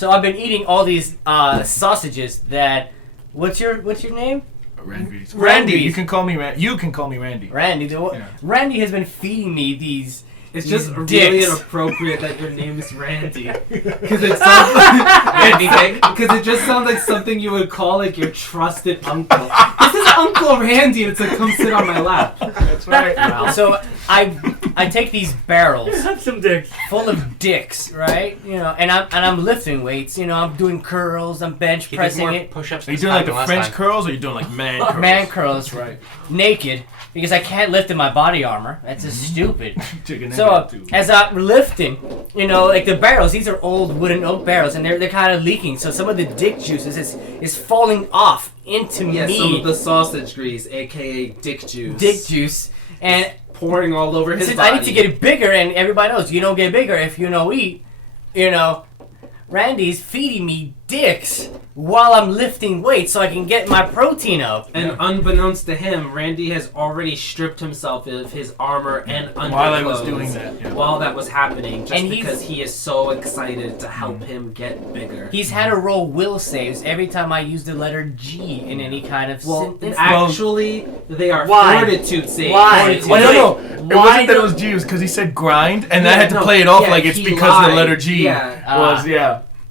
So I've been eating all these sausages that. What's your name? Randy. You can call me Randy. Randy. Randy has been feeding me these. It's just dicks. really inappropriate that your name is Randy. Because it sounds like because it just sounds like something you would call like your trusted uncle. This is Uncle Randy. It's like, come sit on my lap. That's right. Wow. So I take these barrels Have some dicks. full of dicks, right? And I'm lifting weights. I'm doing curls. I'm bench pressing it. Push-ups. Are you doing like the French curls, or are you doing like man curls? Man curls, right? Naked. Because I can't lift in my body armor. That's just stupid. Chicken So as I'm lifting, like the barrels, these are old wooden oak barrels, and they're kind of leaking. So some of the dick juices is falling off into me. Some of the sausage grease, aka dick juice. Dick juice, and pouring all over his since body. I need to get it bigger, and everybody knows you don't get bigger if you don't eat. Randy's feeding me dicks while I'm lifting weights so I can get my protein up. And unbeknownst to him, Randy has already stripped himself of his armor and underclothes while I was doing that. Yeah. While that was happening, just And because he is so excited to help him get bigger. He's had to roll will saves every time I use the letter G in any kind of sentence. Actually, they are Why? fortitude saves. Why? Well, no. It wasn't that it was G. It was because he said grind, and I had to play it off like it's because the letter G was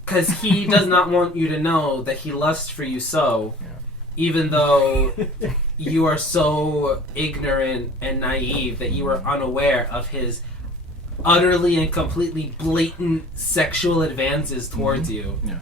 Because he does not want you to know that he lusts for you so, even though you are so ignorant and naive that you are unaware of his utterly and completely blatant sexual advances towards you. Yeah.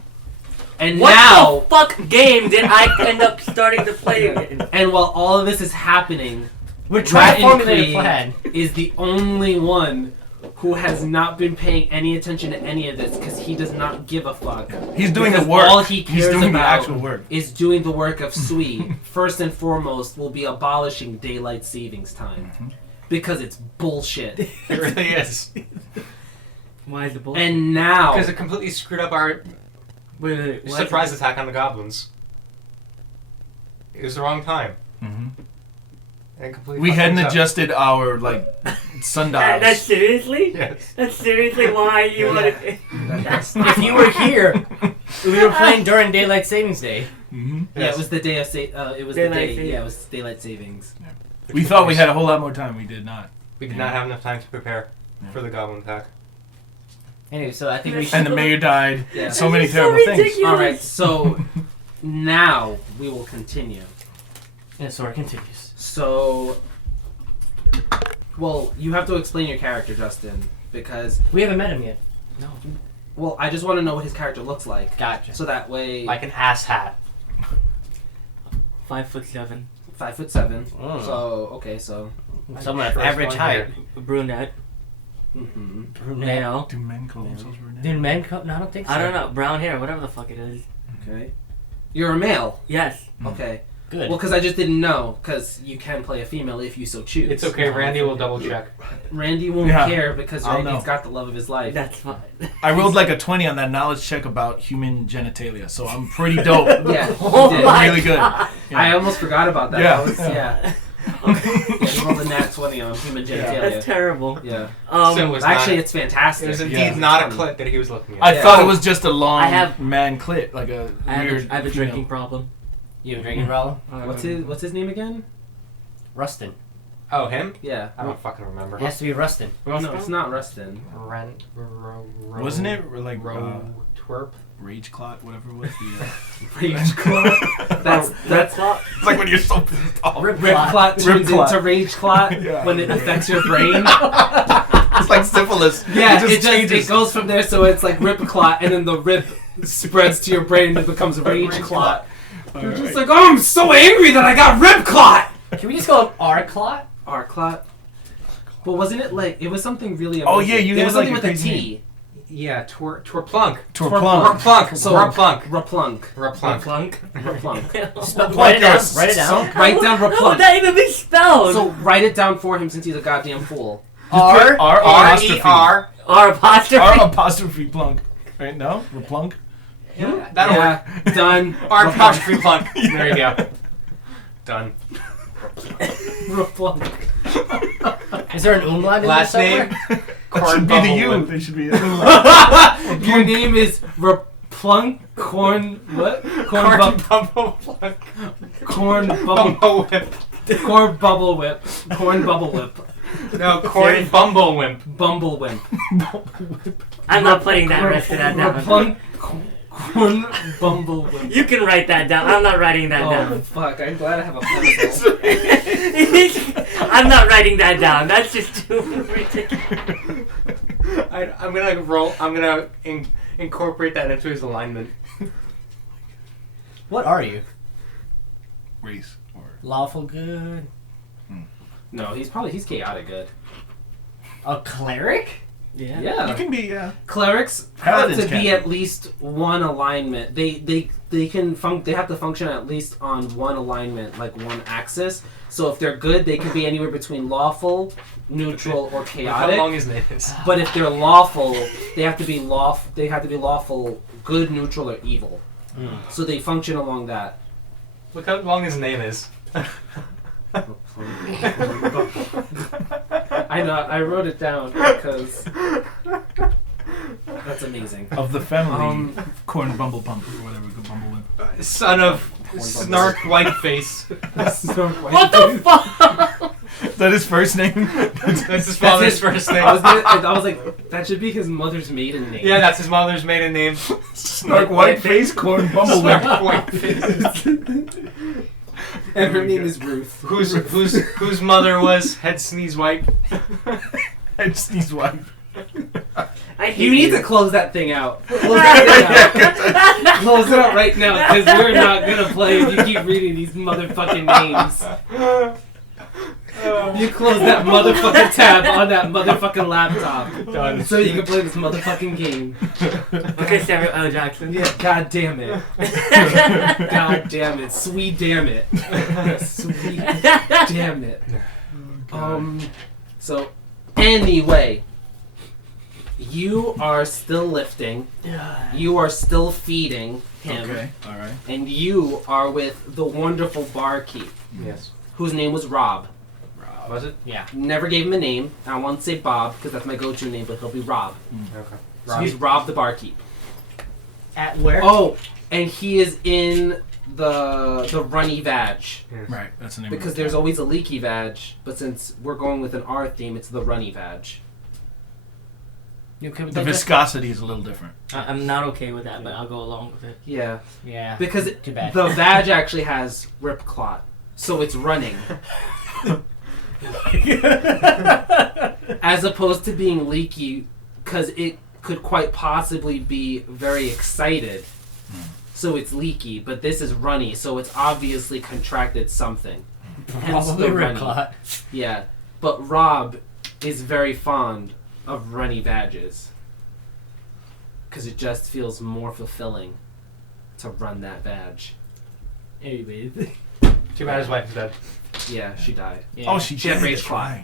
And What now, the fuck game did I end up starting to play in? and while all of this is happening, We're trying to Martin formulate a Krieg plan. is the only one who has not been paying any attention to any of this because he does not give a fuck. He's doing Because the work. all he cares He's doing the about actual work. is doing the work of Sui. First and foremost, will be abolishing daylight savings time because it's bullshit. It really is. Why is the bullshit? And now, Because it completely screwed up our Wait. Why surprise attack on the goblins. It was the wrong time. Mm-hmm. And it completely We fucked hadn't things up. adjusted our sundials. That's seriously? Yes. That's seriously why you want to... If you were here, we were playing during Daylight Savings Day. Mm-hmm. yeah, it was the day of it was Daylight the day. savings. Yeah, it was daylight savings. We thought we had a whole lot more time. We did not. We did not have enough time to prepare for the goblin attack. Anyway, so I think we And should. the mayor died. Yeah. So many This is so terrible things. ridiculous. All right, so now we will continue. Yeah, so it continues. So, well, you have to explain your character, Justin, because We haven't met him yet. No. well, I just want to know what his character looks like, Gotcha. so that way, Like an ass hat. 5'7", 5'7". Oh. So okay, so Someone of First average one height. here. brunette, Brunette. male. Do men call themselves brunette? Did men come? No, I don't think so. I don't know, brown hair, whatever the fuck it is. okay, you're a male. Yes. Okay, Good. well, because I just didn't know, because you can play a female if you so choose. It's okay, Randy will double check. Randy won't Yeah, care because I'll Randy's know. got the love of his life. That's fine. I rolled like a 20 on that knowledge check about human genitalia, so I'm pretty dope. Yeah, Oh you did. my Really good. God. Yeah. I almost forgot about that. Yeah. That was, yeah. You rolled a nat 20 on human genitalia. That's terrible. Yeah. So it was Actually, not, it's fantastic. it was indeed Yeah. not a clit that he was looking at. I Yeah. thought it was just a long I have- man clit, like a weird. I have a drinking problem. You have a drinking problem? What's his name again? Rustin. Oh, him? Yeah. I don't fucking remember. It has to be Rustin. No, it's not Rustin. Wasn't it like Twerp? rage clot, whatever it was? Rage clot. That's It's like when you're so pissed off. Rip rip clot. clot Rip turns clot. into rage clot Yeah. when it affects your brain. It's like syphilis. Yeah, it changes. goes from there, so it's like rip clot, and then the rip spreads to your brain and it becomes rage clot. You're just like, oh, I'm so angry that I got rip clot. Can we just call it R clot? R clot. But wasn't it like it was something really? Oh, amazing. yeah, you it had, was like, something a with a crazy T. Yeah, twerplunk. Torplunk. Twerplunk. So Twerplunk. Raplunk. Raplunk. Plunk. Raplunk. Write it down. Yes. Write it down. Write down How would Raplunk. that even be spelled? So write it down for him since he's a goddamn fool. R. apostrophe. R-E-R. R apostrophe. R apostrophe plunk. Right? No? Raplunk? Yeah, that'll work. Yeah, done. R apostrophe plunk. There you go. Done. Raplunk. Is there an umlaut in Last there name? somewhere? That should be the Cornbumble U. Wimp. They should be Your name is Plunk, corn, what? Cornbumble plunk. Corn bubble, Bumble Whip. corn bubble whip, corn bubble whip, No, Cornbumble Wimp. bumble whip. I'm not putting that rest of that down. Plunk, corn bumble whip. You can write that down. I'm not writing that Oh down. fuck! I'm glad I have a pencil. I'm not writing that down. That's just too ridiculous. I'm gonna roll. I'm gonna incorporate that into his alignment. What are you? Race or Lawful good. No, he's chaotic good. A cleric? Yeah. Yeah. you can be Clerics Paladins have to be can. at least one alignment. They can they have to function at least on one alignment, like one axis. So if they're good, they can be anywhere between lawful, neutral, or How chaotic. long his name is. But if they're lawful, they have to be lawful, good, neutral, or evil. So they function along that. Look how long his name is. I know. I wrote it down because that's amazing. of the family Cornbumble Pump or whatever. Bumble Whip. Son of Snark Whiteface. What the fuck? Is that his first name? That's his father's first name. I was like, that should be his mother's maiden name. Yeah, that's his mother's maiden name. Snark Whiteface Cornbumble Whip. Snark Whiteface. And her name is Ruth. Whose mother was Head Sneeze White. Head Sneeze White. I hate You need to close that thing out. Close that thing out. Close it out right now, because we're not gonna play if you keep reading these motherfucking names. You close that motherfucking tab on that motherfucking laptop. Done. So you can play this motherfucking game. Okay, Samuel L. Jackson. Yeah, god damn it. God damn it. Sweet damn it. Sweet damn it. So, anyway. You are still lifting. You are still feeding him. Okay, alright. And you are with the wonderful barkeep, Yes. whose name was Rob. Was it? Yeah. Never gave him a name. I won't say Bob, because that's my go-to name, but he'll be Rob. Okay. So he's Rob the barkeep. At where? Oh, and he is in the runny vag. Right, that's the name Because of there's always a leaky vag, but since we're going with an R theme, it's the runny vag. You can The viscosity is a little different. I'm not okay with that, but I'll go along with it. Yeah. Yeah. Because Too bad. the vag actually has rip clot, so it's running. As opposed to being leaky, because it could quite possibly be very excited. So it's leaky, but this is runny, so it's obviously contracted something. Hence Probably the rip runny. clot. Yeah. But Rob is very fond of runny badges. Because it just feels more fulfilling to run that badge. Anyways. Too bad his wife is dead. Yeah, she died. Yeah. Oh, she She had did. rage That's clot.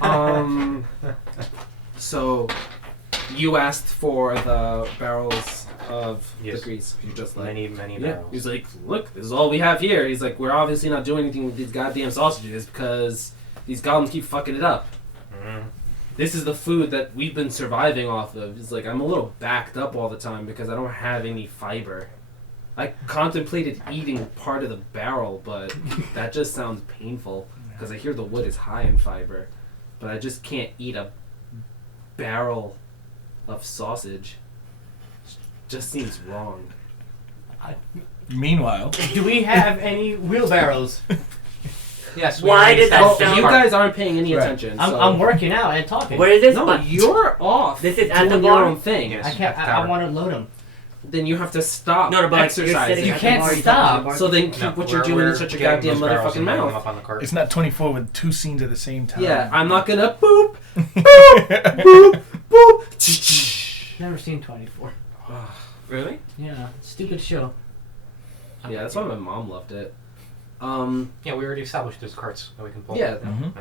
right. So you asked for the barrels of Yes. the grease. You just like Many yeah. barrels. He's like, look, this is all we have here. He's like, we're obviously not doing anything with these goddamn sausages because these goblins keep fucking it up. This is the food that we've been surviving off of. He's like, I'm a little backed up all the time because I don't have any fiber. I contemplated eating part of the barrel, but that just sounds painful because I hear the wood is high in fiber. But I just can't eat a barrel of sausage. Just seems wrong. Meanwhile, Do we have any wheelbarrows? Yes. Why did that Oh, sound- you guys aren't paying any Right. attention. I'm, so. I'm working out and talking. Where is this? No, button? you're off. This is at the doing your bar? own thing. Yes. I can't. I Tower. want to load them. Then you have to stop No, but you're exercising. sitting You at can't the bar, stop. you're So then keep No, what you're we're- doing in we're such a getting goddamn those barrels motherfucking and loading them mouth. up on the cart. it's not 24 with two scenes at the same time. Yeah, I'm not gonna boop, boop, boop, boop. Never seen 24. Really? Yeah, stupid show. Yeah, that's why my mom loved it. Yeah, we already established there's carts that we can pull. Yeah. Mhm.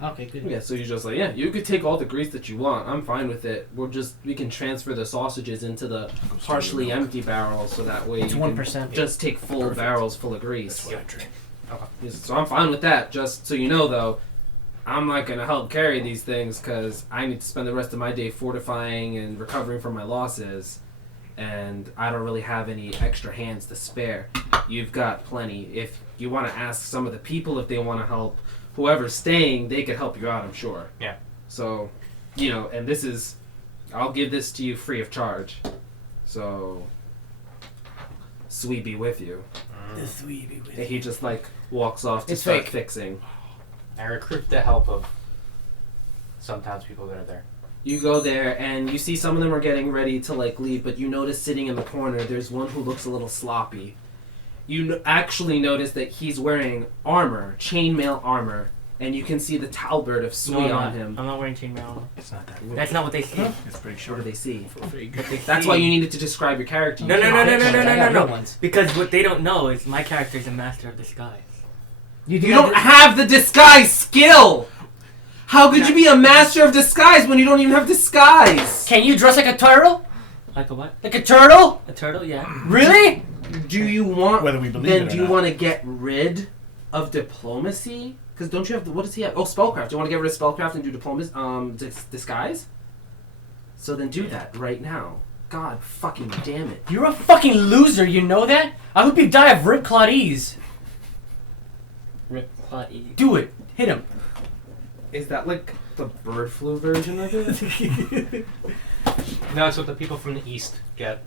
Okay, good. Yeah, so you're just like, yeah, you could take all the grease that you want. I'm fine with it. We can transfer the sausages into the partially empty barrels so that way It's you can 1%. just take full Perfect. barrels full of grease. That's what I drink. Yes, so I'm fine with that. Just so you know, though, I'm not going to help carry these things because I need to spend the rest of my day fortifying and recovering from my losses. and I don't really have any extra hands to spare. You've got plenty. If you want to ask some of the people if they want to help, whoever's staying, they could help you out, I'm sure. Yeah. So, and this is, I'll give this to you free of charge. So, Sweet be with you. The Sweet be with And you. he just walks off to It's start fake. fixing. I recruit the help of some townspeople that are there. You go there and you see some of them are getting ready to leave, but you notice sitting in the corner, there's one who looks a little sloppy. You actually notice that he's wearing armor, chainmail armor, and you can see the talbert of Sui on him. I'm not wearing chainmail. It's not that. That's not what they see. It's pretty What short. do they see? Fake. That's why you needed to describe your character. No, no, no, no, no, no, no, no, no. Ones. Because what they don't know is my character is a master of disguise. You don't have the disguise skill! How could you be a master of disguise when you don't even have disguise? Can you dress like a turtle? Like a what? Like a turtle? A turtle? Yeah. Really? Do you want... Whether we believe Then it or do you not. want to get rid of diplomacy? Because don't you have... What does he have? Oh, spellcraft. Do you want to get rid of spellcraft and do diplomacy? Disguise? So then do that right now. God fucking damn it. You're a fucking loser, you know that? I hope you die of Rip Claudi's. Rip Plot E. Do it. Hit him. Is that the bird flu version of it? No, it's what the people from the east get.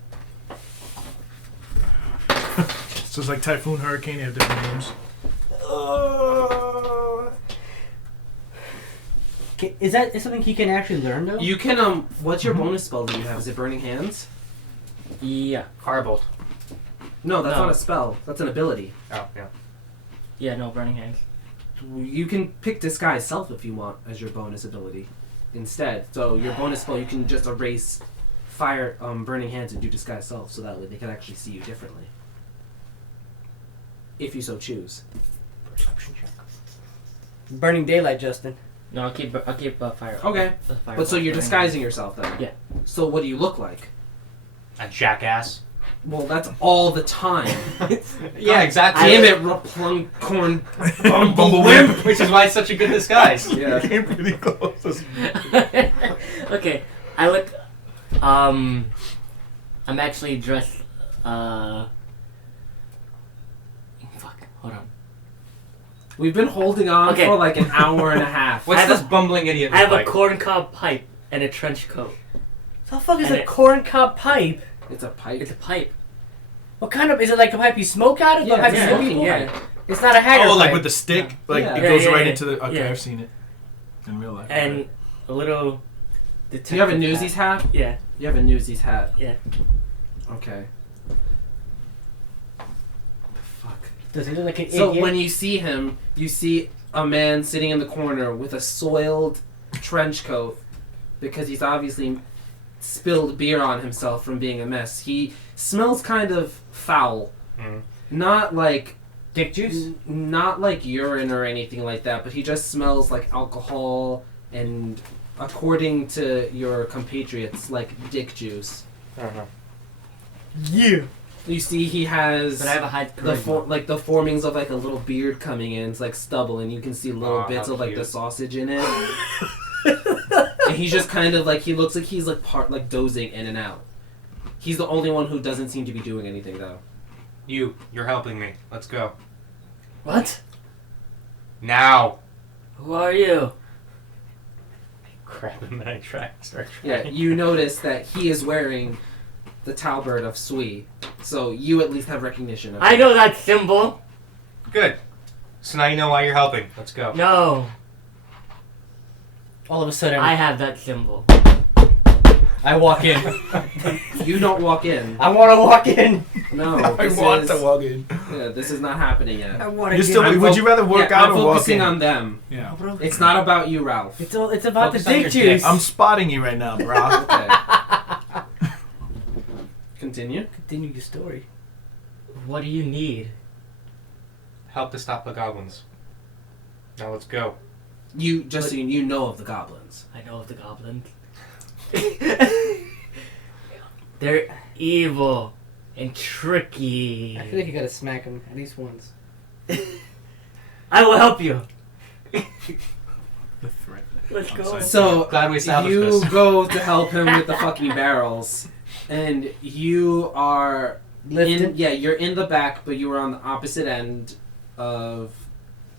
So it's like Typhoon, Hurricane, they have different names. Is that something he can actually learn, though? You can, what's your bonus spell that you have? Is it Burning Hands? Yeah. Firebolt. No, that's No. not a spell. That's an ability. Oh, yeah. Yeah, no, burning hands. You can pick Disguise Self if you want as your bonus ability instead. So your bonus spell, you can just erase fire, Burning Hands and do Disguise Self, so that way they can actually see you differently. If you so choose. Perception check. Burning Daylight, Justin. No, I'll keep fire. Okay. Fire But so you're burning disguising yourself then? Yeah. So what do you look like? A jackass. Well, that's all the time. Yeah, exactly. Damn it, Raplung Corn Bumble Wimp! Which is why it's such a good disguise. Yeah. Came pretty close. Okay, I look. I'm actually dressed. Fuck. Hold on. We've been holding on Okay. for an hour and a half. What's I have this a- bumbling idiot I have a like? corncob pipe and a trench coat. The fuck is And a it- corncob pipe? It's a pipe. It's a pipe. What kind of... Is it like a pipe you smoke out of? Yeah, a pipe yeah, you smoke yeah. yeah. It's not a hanger Oh, like pipe. with the stick? Like Yeah. it Yeah, goes yeah, right yeah. into the... Okay, Yeah. I've seen it. In real life. And a little detective Do you have a Newsies hat? Yeah, You have a Newsies hat. yeah. Okay. Fuck. Does he look like an So idiot? when you see him, you see a man sitting in the corner with a soiled trench coat because he's obviously spilled beer on himself from being a mess. He smells kind of foul. Mm. Not like Dick juice? not like urine or anything like that, but he just smells like alcohol and, according to your compatriots, like dick juice. Uh-huh. Yeah. You see he has But I have a high the charisma. the formings of a little beard coming in. It's like stubble, and you can see little Aw, bits how of the cute. sausage in it. And he's just kind of he looks like he's dozing in and out. He's the only one who doesn't seem to be doing anything though. You're helping me. Let's go. What? Now. Who are you? Crap, and then I start Yeah, trying. you notice that he is wearing the talbert of Sui, so you at least have recognition of I him. know that symbol. Good. So now you know why you're helping. Let's go. No, All of a sudden, I have that symbol. I walk in. You don't walk in. I want to walk in. No, I this want is, to walk in. Yeah, this is not happening yet. want You still, I'm would fo- you rather work Yeah, out I'm or walk focusing in? on them. Yeah. It's not about you, Ralph. It's about Focus the on dick your juice. dick. I'm spotting you right now, bro. Okay. Continue. Continue your story. What do you need? Help to stop the goblins. Now let's go. You just so you know of the goblins. I know of the goblins. They're evil and tricky. I feel like you gotta smack him at least once. I will help you. The threat. Let's go. Outside. So Glad we established you this. go to help him with the fucking barrels, And you are Lifted? you're in the back, but you were on the opposite end of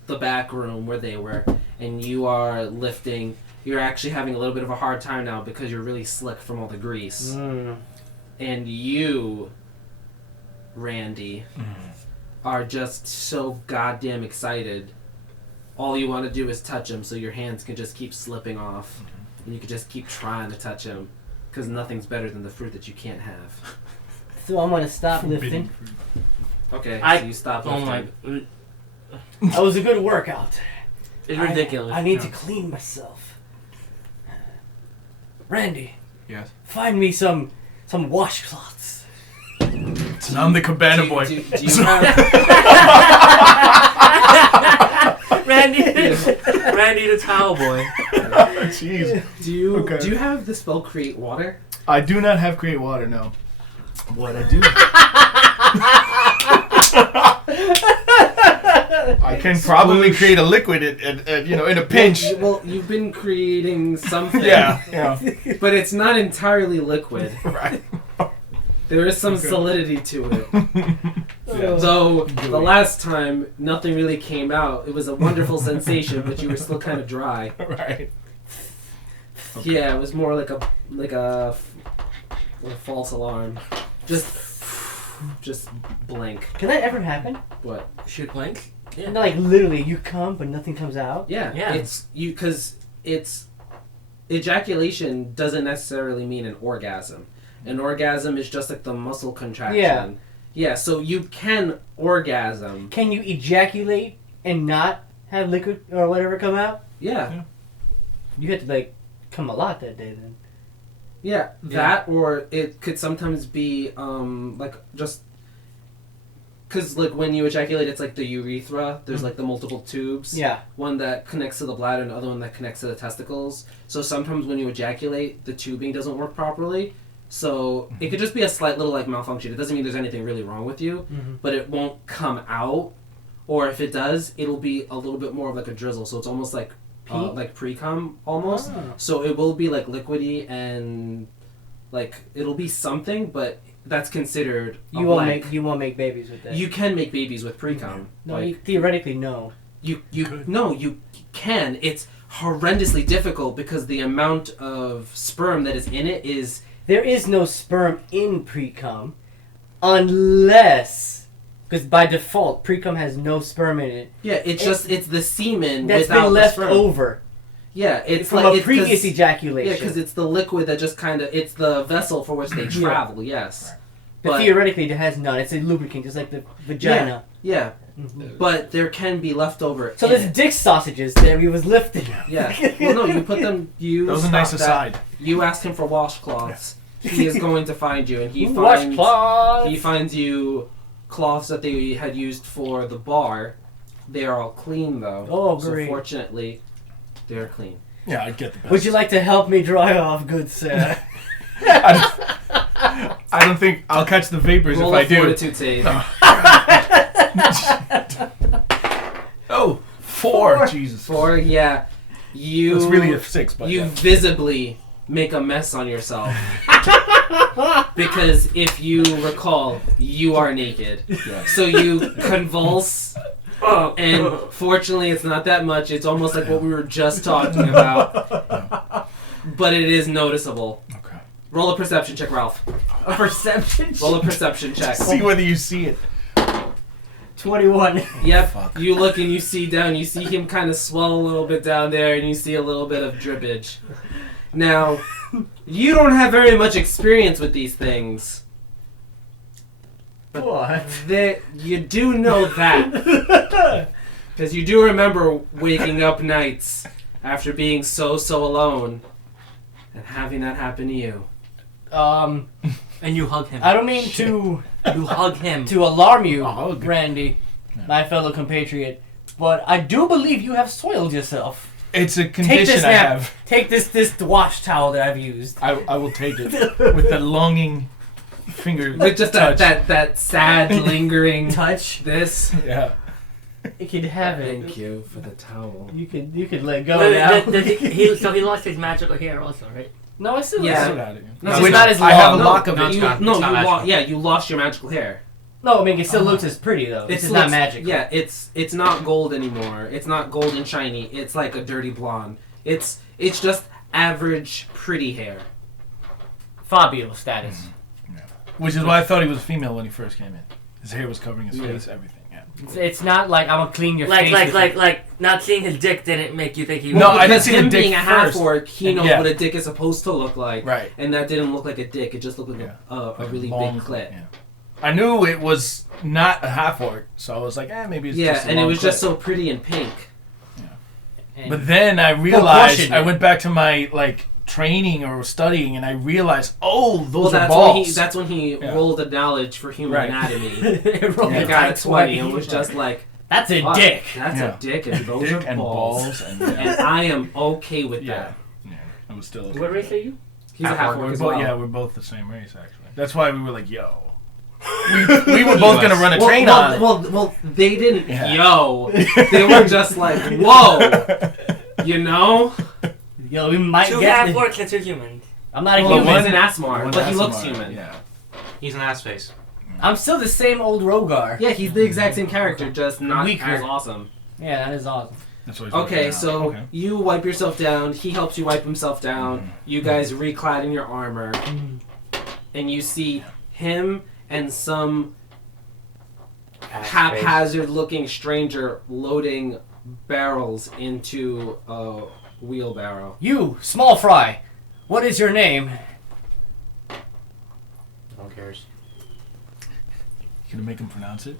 the back room where they were, and you are lifting. You're actually having a little bit of a hard time now because you're really slick from all the grease. And you, Randy, are just so goddamn excited. All you want to do is touch him so your hands can just keep slipping off. And you can just keep trying to touch him. Because nothing's better than the fruit that you can't have. So I'm gonna stop lifting. Okay, so you stop Oh lifting. my. That was a good workout. It's ridiculous. I need to clean myself. Randy. Yes. Find me some washcloths. So I'm the cabana boy. Do you have... Randy the towel boy. Jeez. Do you have the spell Create Water? I do not have Create Water, no. What I do? I can probably create a liquid in a pinch. Well, you've been creating something. Yeah. But it's not entirely liquid. Right. There is some solidity to it. Yeah. Though the last time nothing really came out, it was a wonderful sensation, but you were still kind of dry. Right. Okay. Yeah, it was more like a false alarm. Just blank. Can that ever happen? What? Shoot blank? Yeah. Like literally, you come but nothing comes out. Yeah. Yeah. Because ejaculation doesn't necessarily mean an orgasm. An orgasm is just like the muscle contraction. Yeah. Yeah, so you can orgasm. Can you ejaculate and not have liquid or whatever come out? Yeah. You had to like come a lot that day then. Yeah, that or it could sometimes be like just because like when you ejaculate, it's like the urethra. There's like the multiple tubes. Yeah. One that connects to the bladder and the other one that connects to the testicles. So sometimes when you ejaculate, the tubing doesn't work properly. So it could just be a slight little like malfunction. It doesn't mean there's anything really wrong with you, but it won't come out. Or if it does, it'll be a little bit more of like a drizzle. So it's almost like pre-cum almost. Oh. So it will be like liquidy and like it'll be something, but that's considered You won't make babies with that. You can make babies with pre-cum. No, like, you, theoretically no. you can. It's horrendously difficult because the amount of sperm that is in it is. There is no sperm in pre-cum unless, because by default pre-cum has no sperm in it. Yeah, it's the semen that's without been left the sperm. over. Yeah, it's from like a previous ejaculation. Yeah, because it's the liquid that just kind of it's the vessel for which they travel. Yes, right. But theoretically it has none. It's a lubricant, just like the vagina. Yeah. Mm-hmm. But there can be leftover. So there's dick sausages there he was lifting. Yeah. Well, no, you put them. Those are nice aside. You ask him for washcloths. He is going to find you, and he finds you cloths that they had used for the bar. They are all clean though. Oh, so great. fortunately, they're clean. Yeah, I'd get the best. Would you like to help me dry off, good sir? I don't think I'll catch the vapors Roll if I a do. fortitude save. Oh, 4. Jesus. 4, yeah. It's really a 6, but you visibly make a mess on yourself. Because if you recall, you are naked. Yeah. So you convulse, and fortunately it's not that much. It's almost like what we were just talking about. But it is noticeable. Okay. Roll a perception check, Ralph. A perception check? Roll a perception check. See whether you see it. 21. Yep. Fuck. You look and you see down. You see him kind of swell a little bit down there, and you see a little bit of drippage. Now, you don't have very much experience with these things. What? You do know that. Because you do remember waking up nights after being so alone and having that happen to you. And you hug him. I don't mean to You hug him. to alarm you, hug. Randy, my fellow compatriot, but I do believe you have soiled yourself. It's a Take condition this I now. have. Take this wash towel that I've used. I will take it with the longing finger. With just touch. that sad, lingering Touch. this. Yeah. You could have it. Thank you for the towel. You could let go Wait, now. so he lost his magical hair also, right? No, I still Yeah. got it. No, it's not as long. I have a No, lock of no, it. it's gone. It's not magical. You lost your magical hair. No, I mean it still looks as pretty though. It's just not magical. Yeah, it's not gold anymore. It's not gold and shiny. It's like a dirty blonde. It's just average pretty hair. Fabio status. Which is why I thought he was a female when he first came in. His hair was covering his face, everything. Yeah. It's not like I'm gonna clean your face. Like not seeing his dick didn't make you think he was. No, I didn't because see the him dick being a first. half-orc, he knows Yeah. what a dick is supposed to look like. Right. And that didn't look like a dick. It just looked like a really long big clit. Yeah. I knew it was not a half orc, so I was like, maybe it's just a and it long was just clit. so pretty and pink. And But then I realized, Proportionate. I went back to my training or studying, and I realized, those Well, are that's balls. when he Yeah. rolled a knowledge for human Right. anatomy. it rolled He a got a tight 20 and was just like, That's a fuck, dick. That's Yeah. a dick, and those Dick are and balls. and And I am okay with yeah, that. yeah, it was still. Okay. What race are you? He's a half-orc We're as both, well. yeah, we're both the same race actually. That's why we were like, yo. We were both gonna run a train well, on it. Well, they didn't Yeah. yo. They were just like, whoa. You know? Yo, we might Two get. half orcs and 2 humans. I'm not a Well, human. one's an Asmar, One but he Asimar, looks human. Yeah. He's an ass face. I'm still the same old Rogar. Yeah, he's the exact same character, just not Weaker. as awesome. Yeah, that is awesome. That's what he's Okay, working out. so Okay. you wipe yourself down. He helps you wipe himself down. You guys reclad in your armor, and you see him and some Ass face. haphazard-looking stranger loading barrels into a wheelbarrow. You, small fry. What is your name? No one cares. Can you make him pronounce it?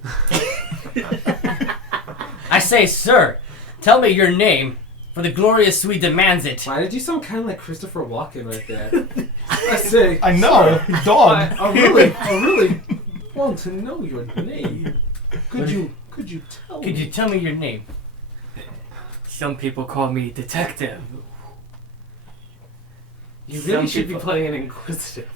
I say, sir, tell me your name, for the glorious suite demands it. Why did you sound kind of like Christopher Walken right there? I say, I know, dog. I really want to know your name. Could you tell Could you tell me your name? Some people call me detective. You really Some should be people- playing an inquisitive.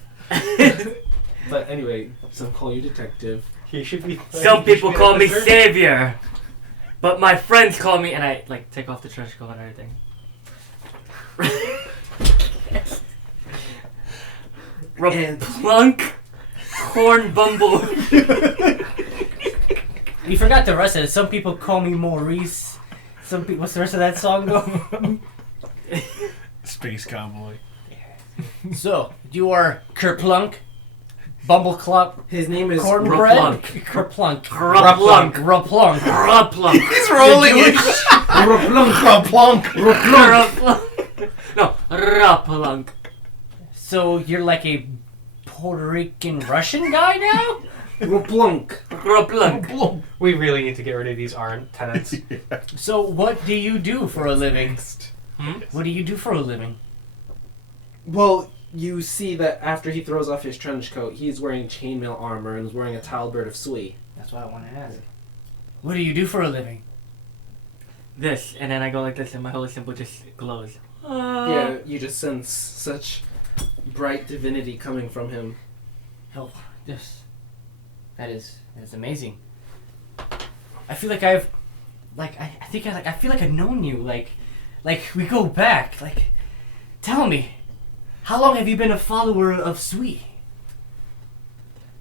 But anyway, some call you detective. He should be. Some people call me savior, but my friends call me, and I take off the trash can and everything. Raplunk, Cornbumble. You forgot the rest of it. Some people call me Maurice. Some people. What's the rest of that song go? Space cowboy. So you are Kerplunk, Bumbleclop, His name is Cornbread, Raplunk. Kerplunk, Raplunk. Raplunk. Raplunk. He's rolling it. Plunk. Raplunk. No, Raplunk. So you're like a Puerto Rican Russian guy now? Raplunk. Raplunk. We really need to get rid of these aren't tenants. So what do you do for a living? Hmm? What do you do for a living? Well, you see that after he throws off his trench coat, he's wearing chainmail armor and is wearing a talbert of Sui. That's what I want to ask. What do you do for a living? This, and then I go like this, and my holy symbol just glows. Yeah, you just sense such bright divinity coming from him. Oh, this. That is amazing. I feel like I've, I feel like I've known you. Like we go back. Tell me, how long have you been a follower of Sui?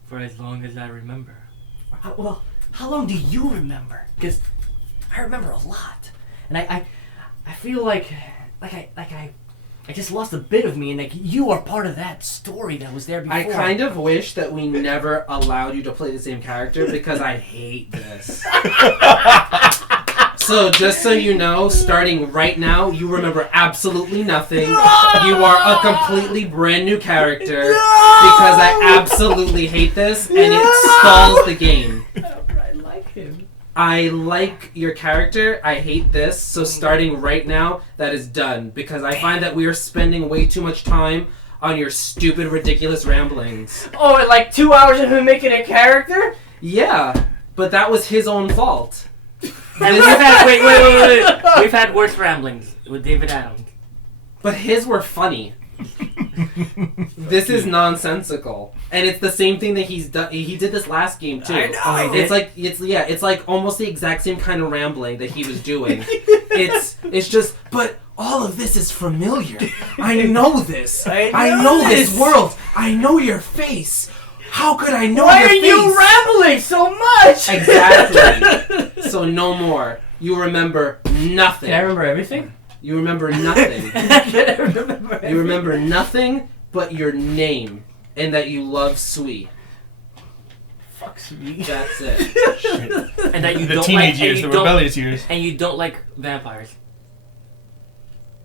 For as long as I remember. Well, how long do you remember? Because I remember a lot, and I feel like I just lost a bit of me, and you are part of that story that was there before. I kind of wish that we never allowed you to play the same character because I hate this. So, just so you know, starting right now, you remember absolutely nothing. You are a completely brand new character because I absolutely hate this and it stalls the game. I like him. I like your character, I hate this, so starting right now, that is done. Because I find that we are spending way too much time on your stupid, ridiculous ramblings. Oh, and like 2 hours of him making a character? Yeah, but that was his own fault. And we've had wait. We've had worse ramblings with David Adams. But his were funny. This is nonsensical, and it's the same thing that he's done. He did this last game too. I know. Oh, he did? It's like almost the exact same kind of rambling that he was doing. It's just, but All of this is familiar. I know this. I know this world. I know your face. How could I know Why your are face? you rambling so much? Exactly. So no more. You remember nothing. Can I remember everything? You remember nothing. Can I remember everything? You remember nothing but your name and that you love Sui. Fuck Sui. That's it. Shit. And that you The don't teenage like, years, the rebellious years. And you don't like vampires.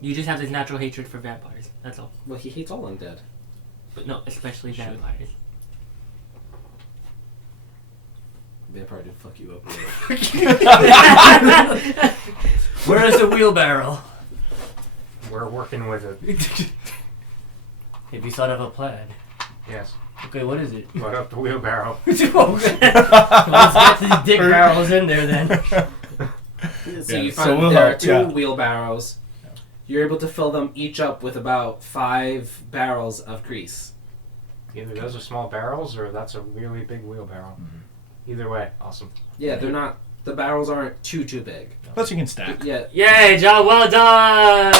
You just have this natural hatred for vampires. That's all. Well, he hates all undead. But no, especially vampires. Vampire did fuck you up. Where is the wheelbarrow? We're working with it. Have you thought of a plan? Yes. Okay, what is it? Load up the wheelbarrow. Let's get these dick barrels in there then. So Yeah, you so find we'll there are help, 2 yeah. wheelbarrows. You're able to fill them each up with about 5 barrels of grease. Either those are small barrels or that's a really big wheelbarrow. Either way, awesome. Yeah, they're not. The barrels aren't too big. Plus you can stack. Yeah. Yay, job well done!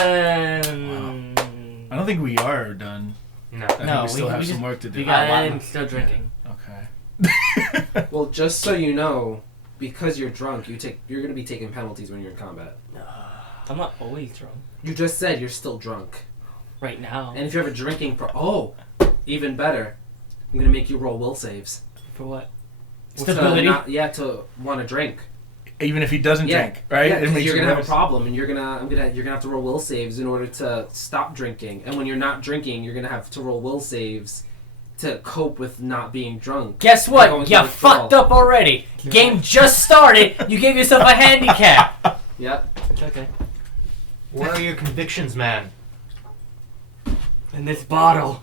I don't think we are done. No. I think No, we still we have just- some work to do. we got- I'm still drinking. Okay. Well, just so you know, because you're drunk, you're gonna be taking penalties when you're in combat. I'm not always drunk. You just said you're still drunk, Right now. and if you're ever drinking even better, I'm gonna make you roll will saves. For what? Stability? To want to drink. Even if he doesn't drink, right? Yeah, It 'cause makes you're it gonna have a worse. problem, and you're gonna have to roll will saves in order to stop drinking. And when you're not drinking, you're gonna have to roll will saves to cope with not being drunk. Guess You're going what? to You withdrawal. fucked up already. Game just started. You gave yourself a handicap. Yep. It's okay. Where are your convictions, man? In this bottle.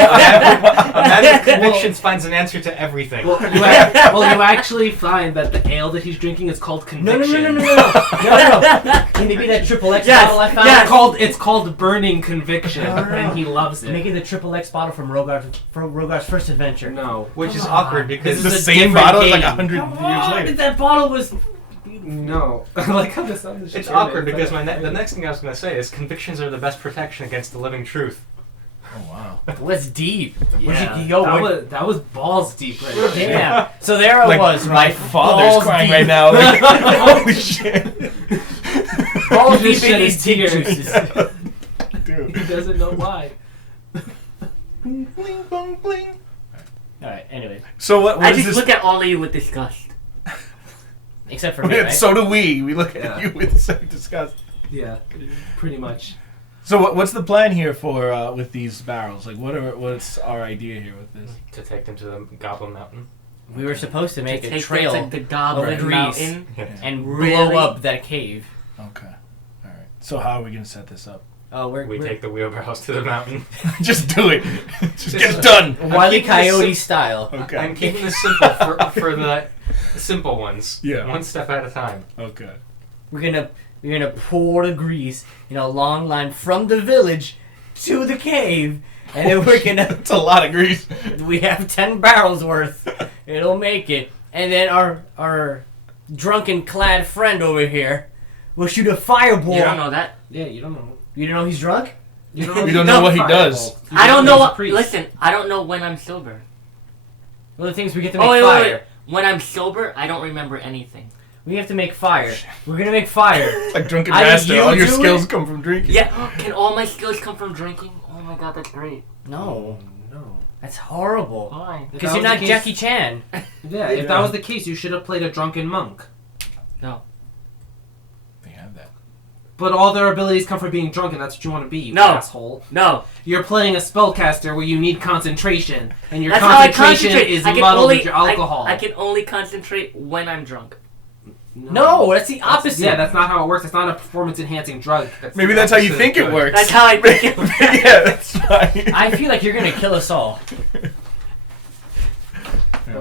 Imagine convictions finds an answer to everything. Well, you actually find that the ale that he's drinking is called No. Conviction. No. Can it be that triple X Yes, bottle I found? yes. It's called Burning Conviction, No. and he loves it. Make it the triple X bottle from Rogar's first adventure. No. Which is Come awkward on. because the This is a same different bottle is like game. 100 Come years on, later. that bottle was. No. I like how this sounds. it's awkward because the next thing I was going to say is convictions are the best protection against the living truth. Oh wow. What's deep? Yeah, that was balls deep right there. Damn. So there I Like, was. my right? father's Balls crying deep. right now. Like, holy shit. Balls He deep just in shed these his dick tears. juices. Dude. He doesn't know why. Bling, bling, bling. Alright, anyway. So what I is just this? look at all of you with disgust. Except for me, right? So do we. We look Yeah. at you with some disgust. Yeah, pretty much. So what's the plan here for with these barrels? Like what's our idea here with this? To take them to the Goblin Mountain. We were supposed to make To a take trail them to the Goblin of grease. Mountain. and Really? blow up that cave. Okay. All right. So how are we gonna set this up? Oh, We take the wheelbarrows to the mountain. Just do it. Just get it done. Wile E. keeping this Coyote sim- style. Okay. I'm keeping this simple for the simple ones. Yeah. One step at a time. Okay. We're gonna pour the grease in a long line from the village to the cave, and then we're gonna. It's a lot of grease. We have 10 barrels worth. It'll make it, and then our drunken clad friend over here will shoot a fireball. You don't know that. Yeah, you don't know. You don't know he's drunk? You don't know, We don't know what he does. I don't know he's a what. priest. Listen, I don't know when I'm sober. Well, the thing is, we get to make Oh, wait, fire. wait, wait. When I'm sober, I don't remember anything. We have to make fire. We're gonna make fire. It's like drunken Either master. you All your do skills it- come from drinking. Yeah, can all my skills come from drinking? Oh my god, that's great. No, No. that's horrible. Why? If Because that you're was not the Jackie case- Chan. Yeah, if that was the case, you should have played a drunken monk. No. They have that. But all their abilities come from being drunk, and that's what you want to be, you No. asshole. No. You're playing a spellcaster where you need concentration, and your That's how I concentration concentrate. is I can muddled only, with your alcohol. I can only concentrate when I'm drunk. No, that's the opposite. Yeah, that's not how it works. It's not a performance-enhancing drug. Maybe that's how you think it works. That's how I think it works. Yeah, that's fine. I feel like you're gonna kill us all.